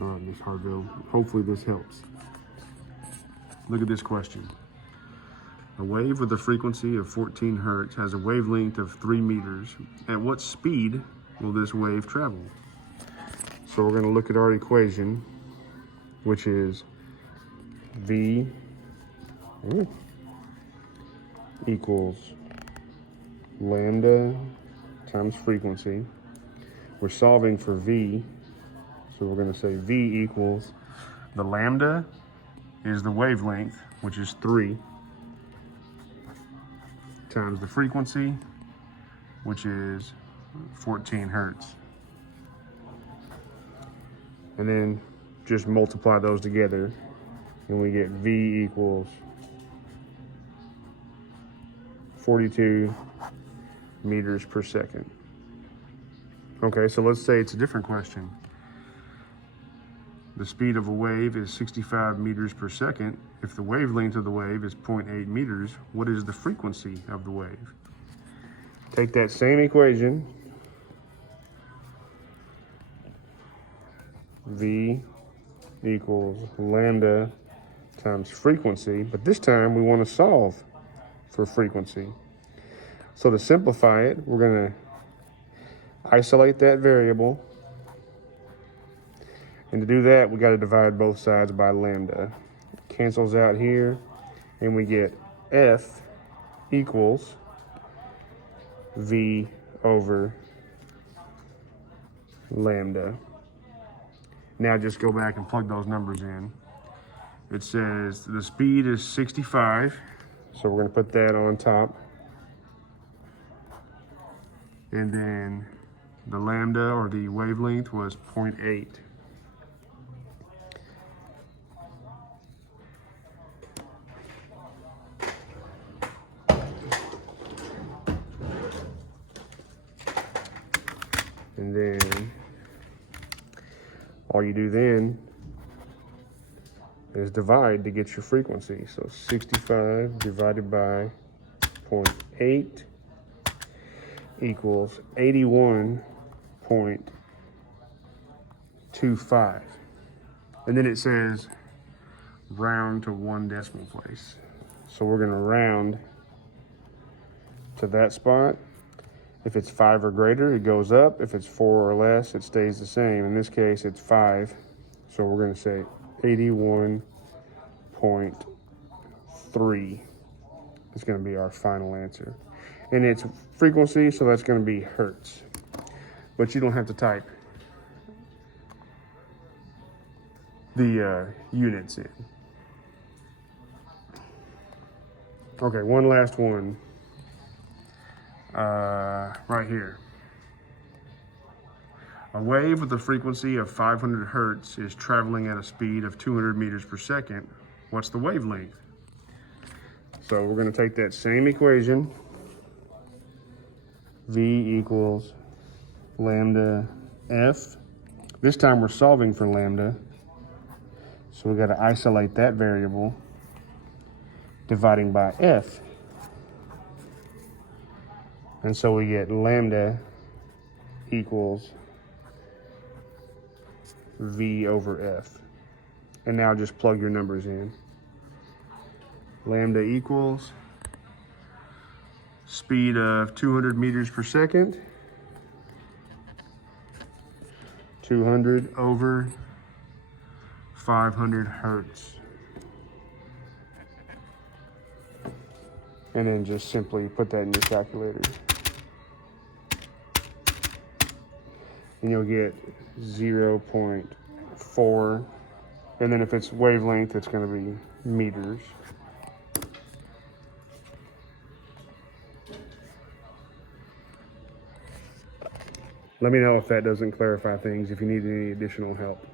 All right, Ms. Harville, hopefully this helps. Look at this question. A wave with a frequency of 14 hertz has a wavelength of 3 meters. At what speed will this wave travel? So we're going to look at our equation, which is V equals lambda times frequency. We're solving for V, so we're going to say V equals, the lambda is the wavelength, which is 3, times the frequency, which is 14 hertz. And then just multiply those together, and we get V equals 42 meters per second. Okay, so let's say it's a different question. The speed of a wave is 65 meters per second. If the wavelength of the wave is 0.8 meters, what is the frequency of the wave? Take that same equation, V equals lambda times frequency, but this time we want to solve for frequency. So to simplify it, we're going to isolate that variable. And to do that, we got to divide both sides by lambda. It cancels out here, and we get F equals V over lambda. Now just go back and plug those numbers in. It says the speed is 65, so we're going to put that on top. And then the lambda, or the wavelength, was 0.8. And then all you do then is divide to get your frequency. So 65 divided by 0.8 equals 81.25. And then it says round to 1 decimal place. So we're going to round to that spot. If it's 5 or greater, it goes up. If it's 4 or less, it stays the same. In this case, it's 5. So we're going to say 81.3 is going to be our final answer. And it's frequency, so that's going to be hertz. But you don't have to type the units in. Okay, one last one. Right here. A wave with a frequency of 500 hertz is traveling at a speed of 200 meters per second. What's the wavelength? So we're going to take that same equation, V equals lambda F. This time we're solving for lambda, so we got to isolate that variable, dividing by F. And so we get lambda equals V over F. And now just plug your numbers in. Lambda equals speed of 200 meters per second. 200 over 500 hertz. And then just simply put that in your calculator. And you'll get 0.4. And then if it's wavelength, it's going to be meters. Let me know if that doesn't clarify things, if you need any additional help.